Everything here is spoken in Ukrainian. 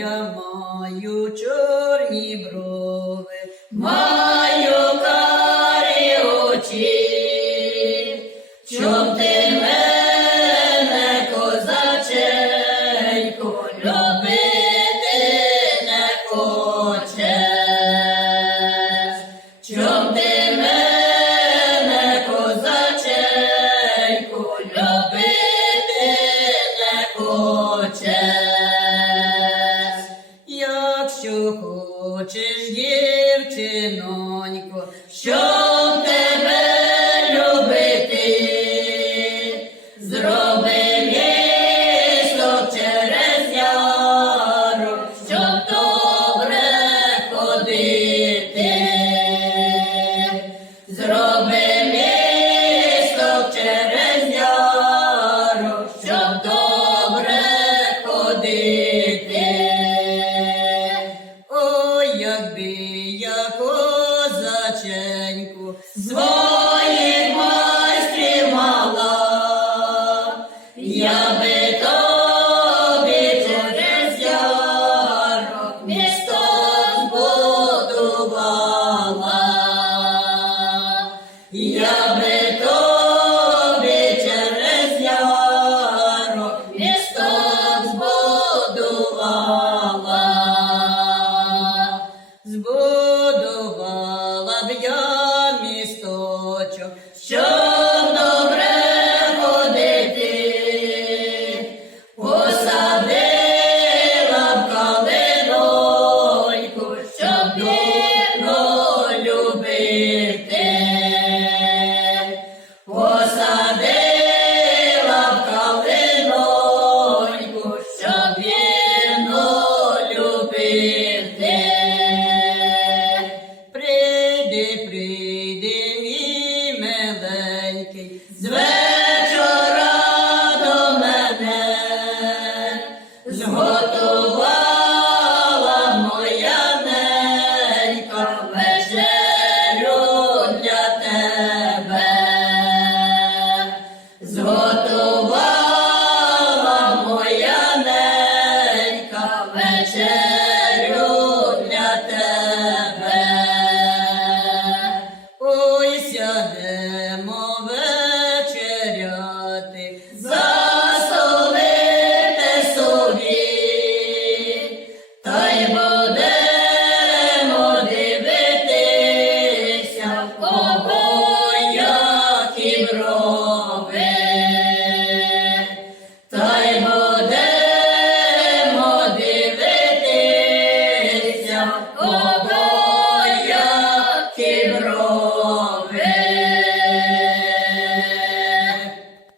я маю чорні брови, Маю карі очі, щоб ти мене, козаченько, любити не хочеш. Show Своїх майстрів я би тобі через. Я би тобі через ярок місто збудувала. збудувала б я Joe. Amen.